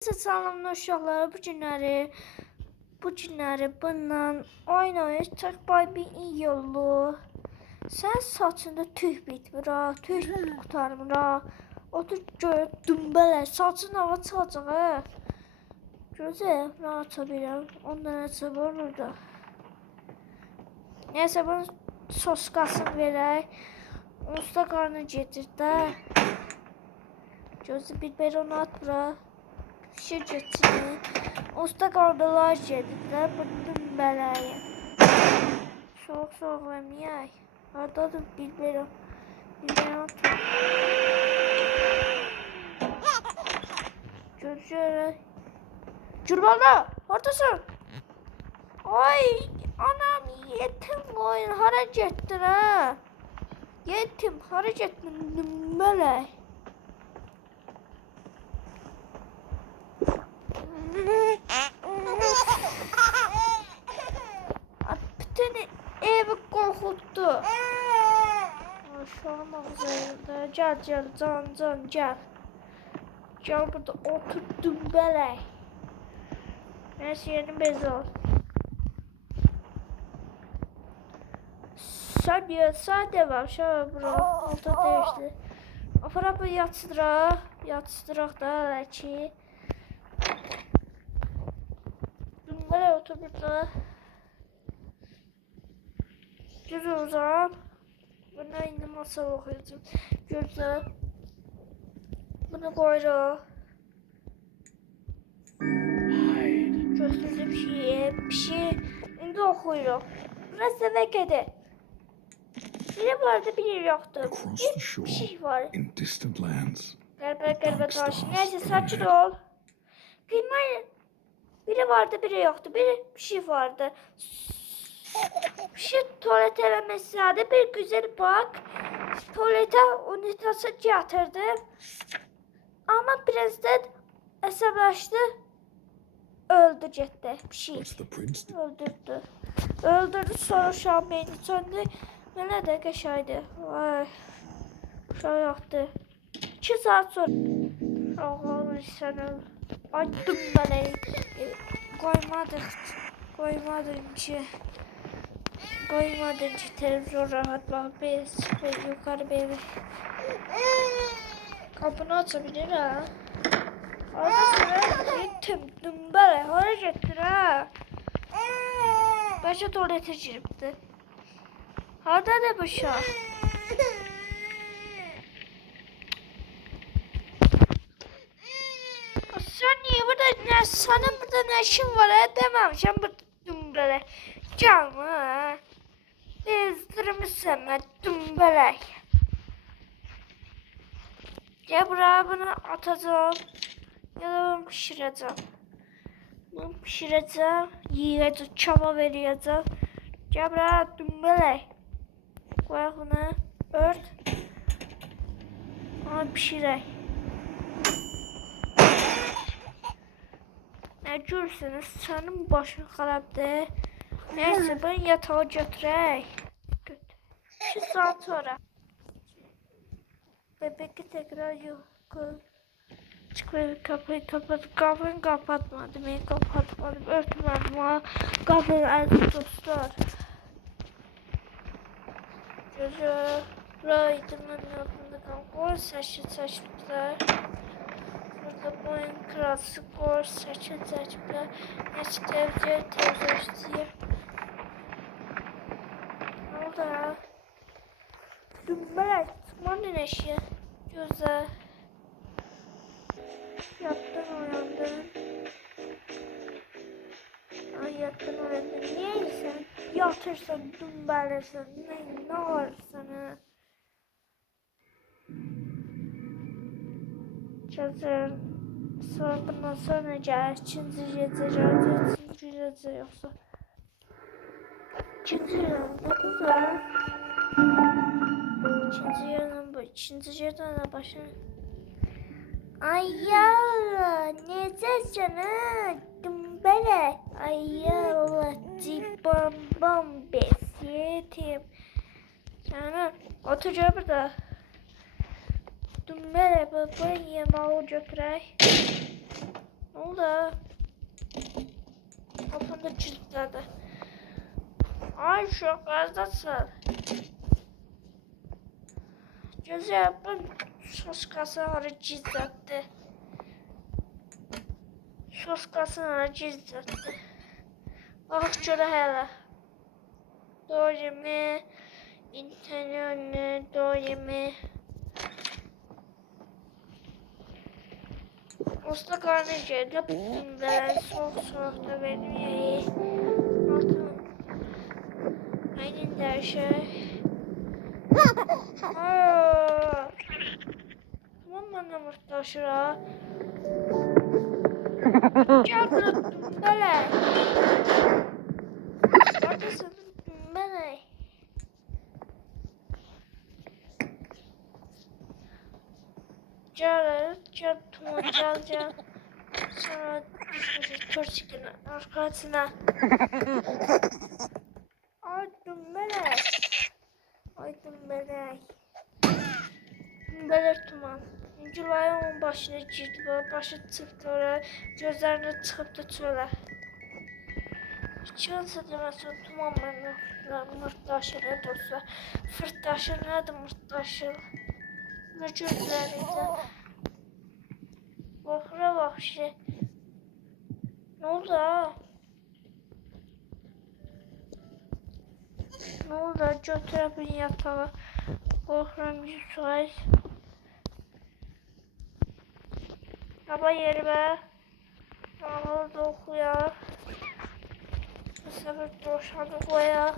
Salamlar uşaqlar, bu günləri bundan oynayır, çox bir iyi yolu. Sən saçında tüy bitmir ha, tüy qurtarmır ha. Otur gör, dumbələr, saçın hava çıxacaq ha. Gözə, nə aça biləm, ondan açı var burada. Neyse, bunun soskasını verək. Onsuz da qarnı gedir də. Gözü bir onu at bura. Bir şey getirin. Usta qardalar gedirlər, bu dumbələri. Soğuk verməyək. Haradadır bilmirəm. Görürək. Cürbala, haradasın? Ay, anam yetim qoyun, hara getdin ha? Yetim, hara getdin dumbələk? Bütün evi korkuttu. Aşağım ağzıydı. Gel can gel. Gel burada oturdum belek. Neyse yeni bez ol. Sen devam. Şöyle bura. Altı değişti. Afara bu yatsıdırak da öyle ki. Dumbələ otur burada. Gözü uzan. Buna indi masal oxuyacağım. Gözlə. Bunu qoyuruq. Gözlüdü bir şey. İndi oxuyuruq. Burası da gedir. Biri vardı, biri yoktu. Bir şey var. Qəribə qarşı. Neyse, sakin ol. Qıymayın. Biri vardı, biri yoktu. Bir şey vardı. Şu tuvalet elemesiyle bir güzel bak. Tuvalete unitası yatırdı. Ama birazdan hesaplaştı. Öldü gitti. Bir şey. Öldürdü sonra uşağın beyni söndü. Mənə də qəşaydı. Ay. Uşaq yaptı. 2 saat sonra. Ağlamır sənə. Açtım ben koymadım ki televizyon rahat bak bir yukarı bir kapını açabilir ha. Orada sonra gittim dümbele harekettir ha. Başa tuvalete giripti. Harada da başa. Sen niye burada ne? Senin burada ne işin var ha? Dememişim bu dümbele. Canım. Bezdirmişsin ben dümbele. Ya buraya bunu atacağım. Ya da bunu pişireceğim. Bunu pişireceğim. Yiyeceğim. Çaba vereceğim. Ya buraya dümbele. Koy bunu. Ört. Onu pişireyim. Ne görürsünüz, senin başın xarabdır. Neyse, ben yatağa götürək. 2 saat sonra. Bebeki tekrar yok. Çıkıyor, kapıyı kapatmadım. Ben kapatmadım, örtmedim ama kapıyı əziz dostlar. Gözü, raydıman yolunda qalqor, səşiblər. Burada boyun kralsı qor, səşiblər. Nəsə tevzə. Ne oldu ha? Dümbələk, tutman neşə. Gözə. Yattın oyandın. Ay yattın oyandın. Neysən? Yatırsan, dümbələsən. Ne var sana? Çözür. Sonra bundan sonra gəlir. 2-ci gecə yoxsa. 2-ci yerində qızlar. 2-ci yerdən bu. 2-ci yerdən başına. Ay ya, necəsən ha? Dumbələ. Ay ya, bam besiyetim. Sana otur burada. Dumbələ, bu yeməği götürək. oldu? Kapında kilitlədi. Ay uşaq, qardaşlar. Gözəl, bu soskasını hara gizlətdi. Soskasını hara gizlətdi. Bax, görə hələ. Doyemi, internetini, doyemi. Usta karnı geldi, böyle soğuk da vermeye. Aynen de şey. Tamam bana muhtaçır ha. Gel bıraktım böyle. Neredesin böyle? Gel Tuma gel. Sonra düşmüşüz Turçik'in arkasına. Ay dümbelek. Ay dümbelek. Dümbelek Tuman. Gülay onun başına girdi. Başı çıktı oraya. Gözlerine çıkıp da çölə. Şansa deməsin Tuman mənə mırtdaşır dostlar. Fırtdaşır nədir mırtdaşır? Ne gözlərində. Baxıra bax şey. Ne oldu ha? Ne oldu? Götürə bir yatağı. Qorxuram 100%. Hava yerimə. Ağır da oxuyaq. Bu səfər doşanı qoyaq.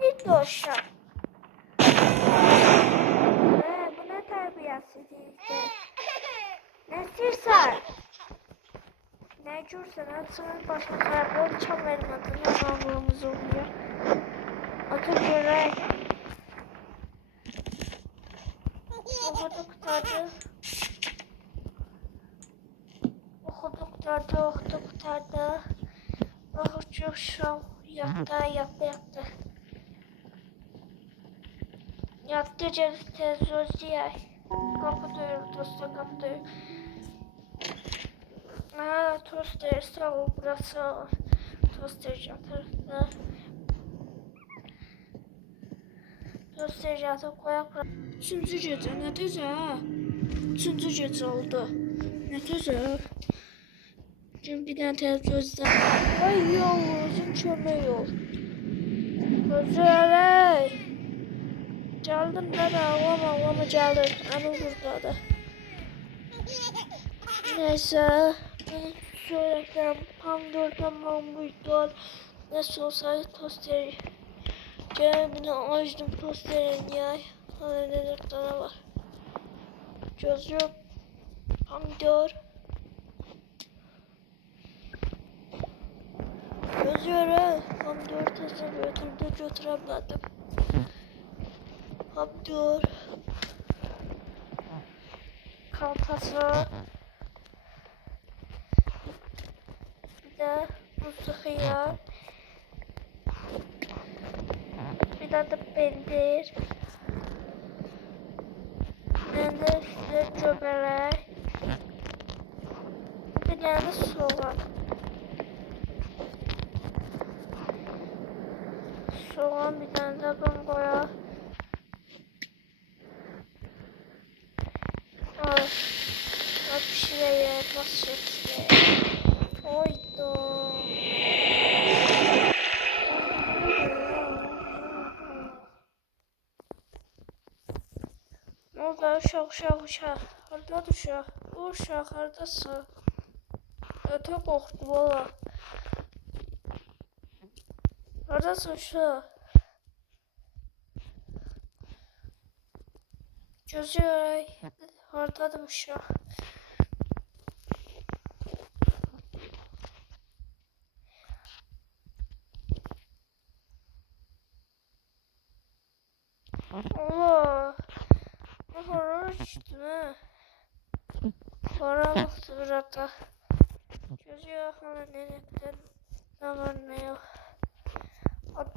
Bir doşan. Bu nə tərbiyəsizlikdir? Nə istəyirsən? Nə görsən, açığın başına xərbəl çam vermədin, nə qanlığımız oluyor. Atır görək. Oxudu qutardı. Oxudu qutardı. Baxır ki, uşaq yatdı. Yatdı, gəlib tez özləyək. Qapı duyur, dosta qapı duyur. Toster sağ ol, burası toster yatırdı. Toster yatır koyaq. Üçüncü gecə, nə tezə? Üçüncü gecə oldu. Nə tezə? Gün bir dənə televizyon. Ay yol, özün kömək ol. Gözəl. Gəldim nədə, ağlama gəldim. Əmin buradadır. Neyse. Söyledim, hamdoldan buydu. Nasıl olsaydı tosteri. Cebine açtım tosterin ya. Hala neler tane var. Gözüm. Hamdol. Gözüyorum. Hamdol testini götüremedim. Hamdol. Kalpası. Buzlu hıyar. Bir tane de pendir. Bir de üstüne çöbelek. Bir tane de soğan. Soğan bir tane de ben koyar. Ay. Pişireyim. Nasıl pişireyim? Oydu. Ne oldu? Uşaq. Hardadır uşaq? Uşaq, hardasın? Ötə qorxdu valla. Hardasın uşaq? Gözü görək. Hardadır uşaq? Allah. Horror düştüm ha. Karanlıktı burada. Gözü yok ama nereden ne var ne yok.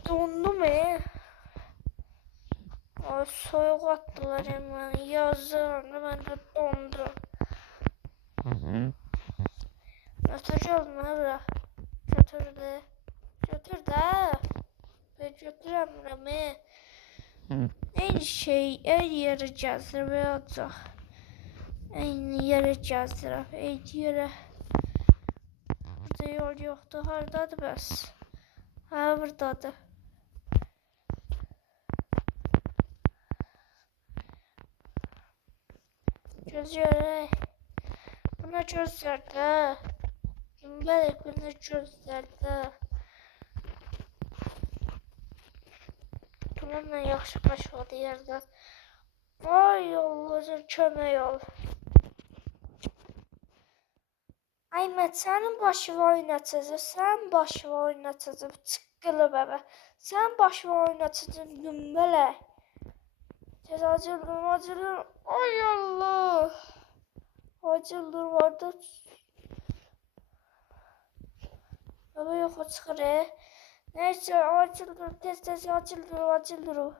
Dondu mu? Ay soğuk attılar hemen. Yazın ben de dondum. Gelme bura. Götür de. Götür de. Ben götüremiyorum. En şey, en yere cazibə olacaq. En yere cazibə. En yere. Burada yol yoxdur. Hardadır bəs? Ha, buradadır. Göz görək. Buna gözlərdə. Bəli, buna gözlərdə. Bununla yaxşı başladı yerdən. Ay Allah'ım, kömək ol. Ay Mət, sənin başını oynatacaq. Sən başını oynatacaq. Çıqqılı bəbə. Sən başını oynatacaq. Dümbələ. Tez acıldım, acıldım. Ay Allah. Acıldım orada. Baba yok o çıxır. Neyse acıldım. Tez acıldım, acıldım.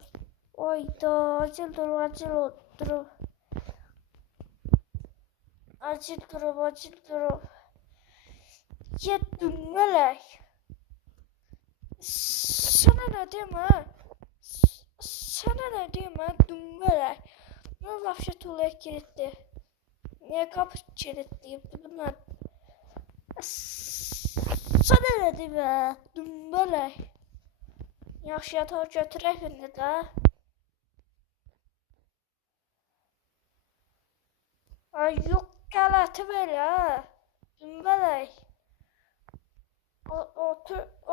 Oyda acıldım, acıldım. Acıldım. Yedim melek. Sana ne diyeyim ha? Sana ne diyeyim ha? Dümbelek. Ne lafşa tuğlaya kilitti. Niye kapı kilitliyim? Bunlar. Sana ne diyeyim ha? Dümbelek. Yaxşı yatağı götürək indi də. Ay yox, qələti belə. Dümbələk.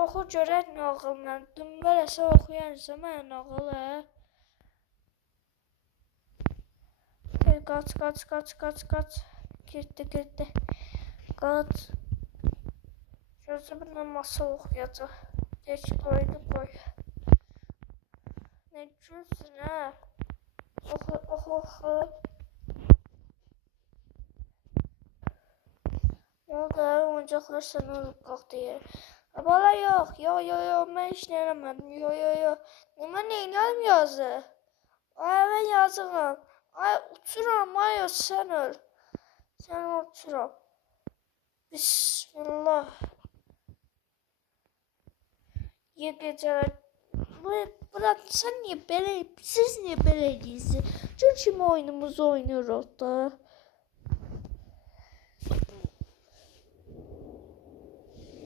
Oxu görək nağılla. Dümbələsə oxuyansa mən nağılı. Qaç. Girdi. Qaç. Gözümlə masa oxuyacaq. Geç qoy. Ne gülsün ha? Oxu. Ne oldu? Oyuncaqlar sana olub qalxdı yerə. Bala yox. Yo. Mən heç nə eləmədim. Yo. Mən neynəyəm yazı? Ay mən yazıram. Ay uçuram. Ay sən öl. Sən uçuram. Bismillah. Ye gecələr. Bırak sen niye böyle, siz niye böyle değilsiniz? Çünkü oyunumuzu oynuyoruz da.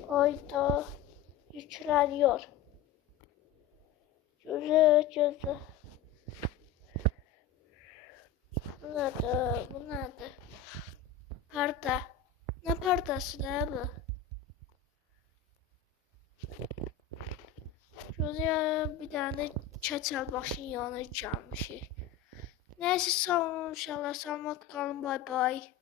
Ayda yükleniyor. Gözü. Bu nerede? Parda. Ne pardası ne bu? Gözüya bir tane keçəl başın yanına gəlmişik. Neyse sağ olun inşallah. Salamat qalın. Bay bay.